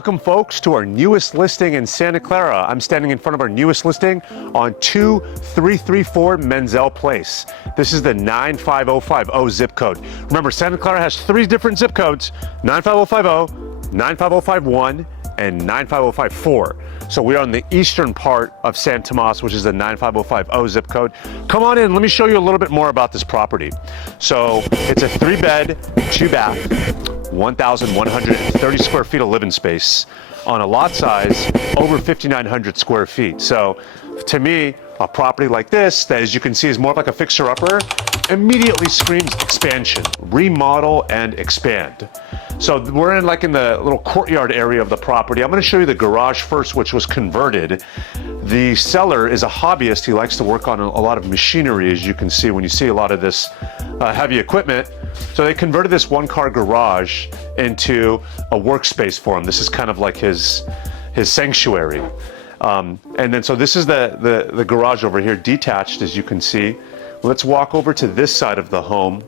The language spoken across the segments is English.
Welcome folks to our newest listing in Santa Clara. I'm standing in front of our newest listing on 2334 Menzel Place. This is the 95050 zip code. Remember, Santa Clara has 3 different zip codes: 95050, 95051, and 95054. So we are on the eastern part of San Tomas, which is the 95050 zip code. Come on in, let me show you a little bit more about this property. So it's a 3-bed, 2-bath, 1,130 square feet of living space on a lot size over 5,900 square feet. So to me, a property like this, that as you can see is more like a fixer-upper, immediately screams expansion, remodel and expand. So we're in the little courtyard area of the property. I'm going to show you the garage first, which was converted. The seller is a hobbyist. He likes to work on a lot of machinery, as you can see when you see a lot of this heavy equipment. So they converted this 1-car garage into a workspace for him. This is kind of like his sanctuary. And then so this is the garage over here, detached, as you can see. Let's walk over to this side of the home.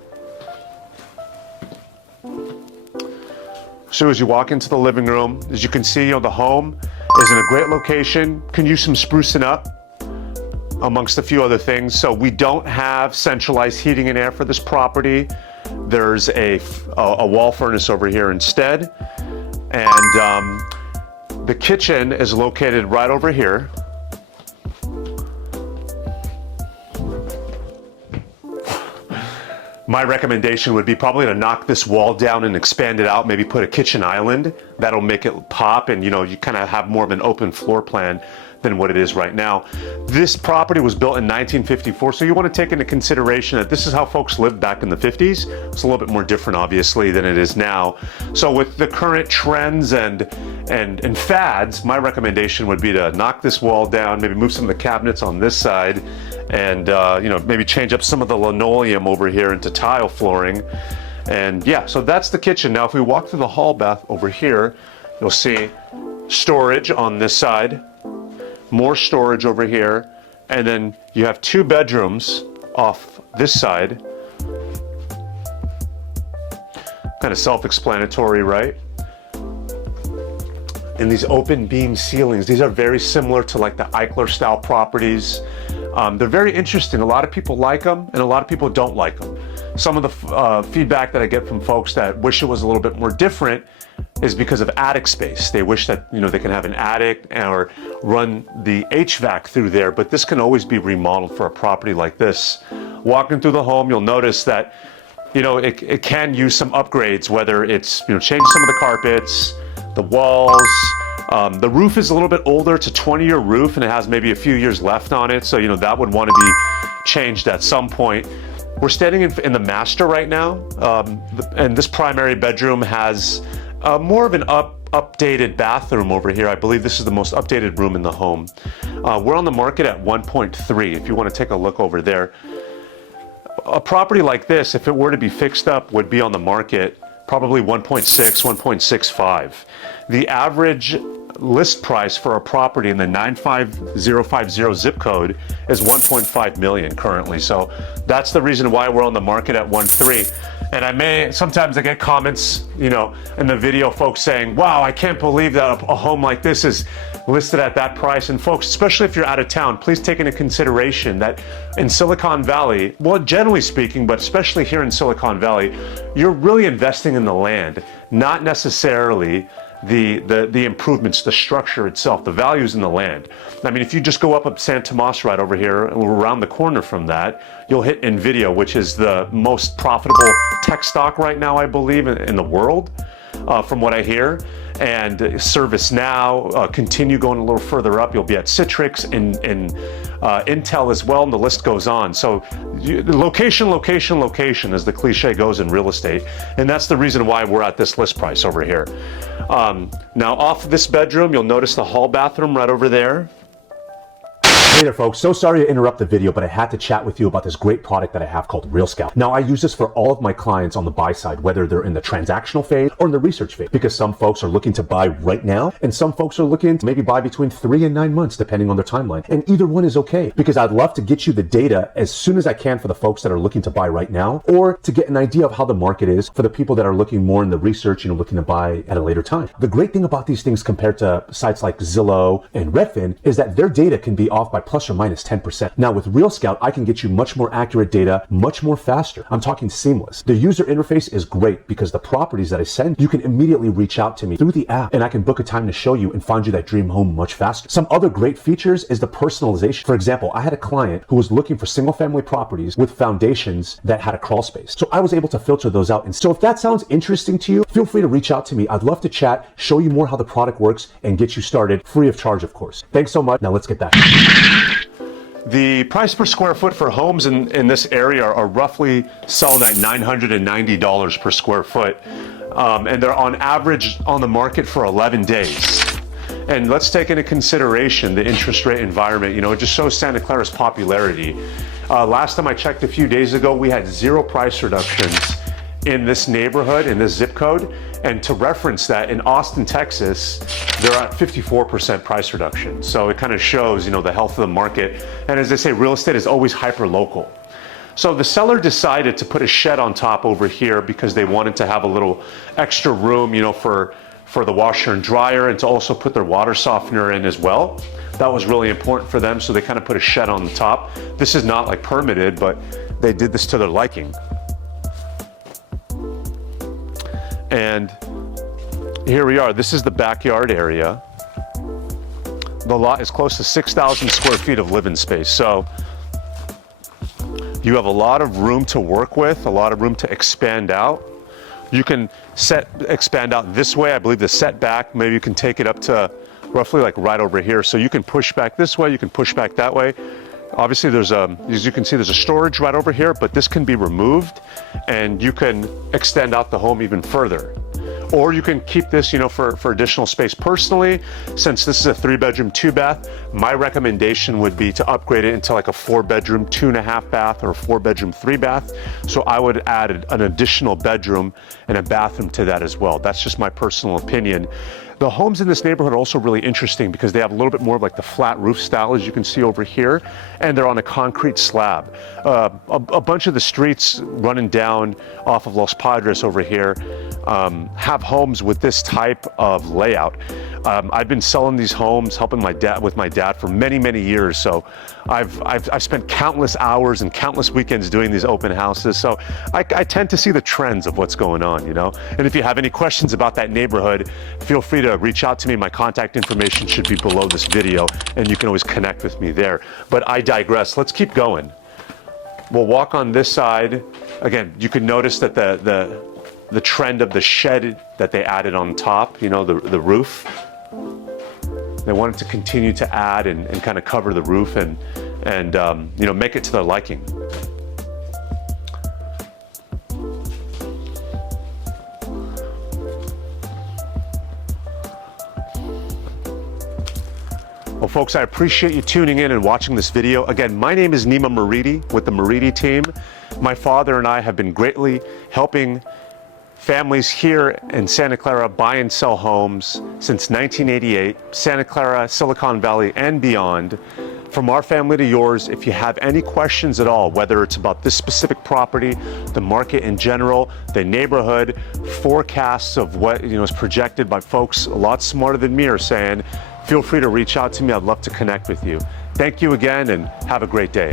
So as you walk into the living room, as you can see, the home is in a great location. Can use some sprucing up amongst a few other things. So we don't have centralized heating and air for this property. There's a wall furnace over here instead. And the kitchen is located right over here. My recommendation would be probably to knock this wall down and expand it out, maybe put a kitchen island. That'll make it pop, and you kind of have more of an open floor plan than what it is right now. This property was built in 1954, so you want to take into consideration that this is how folks lived back in the 50s. It's a little bit more different, obviously, than it is now. So with the current trends and fads, my recommendation would be to knock this wall down, maybe move some of the cabinets on this side, and maybe change up some of the linoleum over here into tile flooring. And yeah, so that's the kitchen. Now if we walk through the hall bath over here, you'll see storage on this side, more storage over here, and then you have 2 bedrooms off this side. Kind of self-explanatory, right? And these open beam ceilings, these are very similar to like the Eichler style properties. They're very interesting. A lot of people like them and a lot of people don't like them. Some of the feedback that I get from folks that wish it was a little bit more different is because of attic space. They wish that they can have an attic or run the HVAC through there, but this can always be remodeled for a property like this. Walking through the home, you'll notice that it can use some upgrades, whether it's change some of the carpets, the walls. The roof is a little bit older. It's a 20-year roof and it has maybe a few years left on it, so that would want to be changed at some point. We're standing in the master right now, and this primary bedroom has more of an updated bathroom over here. I believe this is the most updated room in the home. We're on the market at 1.3 if you want to take a look over there. A property like this, if it were to be fixed up, would be on the market probably 1.6, 1.65. The average list price for a property in the 95050 zip code is 1.5 million currently. So that's the reason why we're on the market at 1.3. And sometimes I get comments, in the video, folks saying, wow, I can't believe that a home like this is listed at that price. And folks, especially if you're out of town, please take into consideration that in Silicon Valley, well, generally speaking, but especially here in Silicon Valley, you're really investing in the land, not necessarily the improvements, the structure itself. The value's in the land. I mean, if you just go up Santa Tomas right over here, around the corner from that, you'll hit NVIDIA, which is the most profitable tech stock right now, I believe, in the world, from what I hear. And ServiceNow, continue going a little further up, you'll be at Citrix and Intel as well, and the list goes on. So location, location, location, as the cliche goes in real estate. And that's the reason why we're at this list price over here. Now off this bedroom, you'll notice the hall bathroom right over there. Hey there folks, so sorry to interrupt the video, but I had to chat with you about this great product that I have called Real Scout. Now I use this for all of my clients on the buy side, whether they're in the transactional phase or in the research phase, because some folks are looking to buy right now and some folks are looking to maybe buy between 3 and 9 months depending on their timeline. And either one is okay, because I'd love to get you the data as soon as I can for the folks that are looking to buy right now, or to get an idea of how the market is for the people that are looking more in the research, looking to buy at a later time. The great thing about these things compared to sites like Zillow and Redfin is that their data can be off by plus or minus 10%. Now with Real Scout, I can get you much more accurate data, much more faster. I'm talking seamless. The user interface is great because the properties that I send, you can immediately reach out to me through the app and I can book a time to show you and find you that dream home much faster. Some other great features is the personalization. For example, I had a client who was looking for single family properties with foundations that had a crawl space. So I was able to filter those out. And so if that sounds interesting to you, feel free to reach out to me. I'd love to chat, show you more how the product works and get you started free of charge, of course. Thanks so much. Now let's get back. The price per square foot for homes in this area are roughly selling at $990 per square foot. And they're on average on the market for 11 days. And let's take into consideration the interest rate environment. It just shows Santa Clara's popularity. Last time I checked a few days ago, we had 0 price reductions in this neighborhood, in this zip code. And to reference that, in Austin, Texas, they're at 54% price reduction. So it kind of shows, the health of the market. And as they say, real estate is always hyper-local. So the seller decided to put a shed on top over here because they wanted to have a little extra room, for the washer and dryer, and to also put their water softener in as well. That was really important for them, so they kind of put a shed on the top. This is not like permitted, but they did this to their liking. And here we are. This is the backyard area. The lot is close to 6,000 square feet of living space. So you have a lot of room to work with, a lot of room to expand out. You can expand out this way. I believe the setback, maybe you can take it up to roughly like right over here. So you can push back this way, you can push back that way. Obviously as you can see, there's a storage right over here, but this can be removed and you can extend out the home even further. Or you can keep this, for additional space. Personally, since this is a 3-bedroom, 2-bath, my recommendation would be to upgrade it into like a 4-bedroom, 2.5 bath, or a 4-bedroom, 3-bath. So I would add an additional bedroom and a bathroom to that as well. That's just my personal opinion. The homes in this neighborhood are also really interesting because they have a little bit more of like the flat roof style, as you can see over here, and they're on a concrete slab. A bunch of the streets running down off of Los Padres over here have homes with this type of layout. I've been selling these homes, helping my dad for many, many years. So I've spent countless hours and countless weekends doing these open houses. So I tend to see the trends of what's going on, And if you have any questions about that neighborhood, feel free to reach out to me. My contact information should be below this video and you can always connect with me there. But I digress. Let's keep going. We'll walk on this side. Again, you can notice that the trend of the shed that they added on top, the roof. They wanted to continue to add and kind of cover the roof and make it to their liking. Well, folks, I appreciate you tuning in and watching this video. Again, my name is Nima Moridi with the Moridi team. My father and I have been greatly helping families here in Santa Clara buy and sell homes since 1988, Santa Clara, Silicon Valley, and beyond. From our family to yours, if you have any questions at all, whether it's about this specific property, the market in general, the neighborhood, forecasts of what is projected by folks a lot smarter than me are saying, feel free to reach out to me. I'd love to connect with you. Thank you again and have a great day.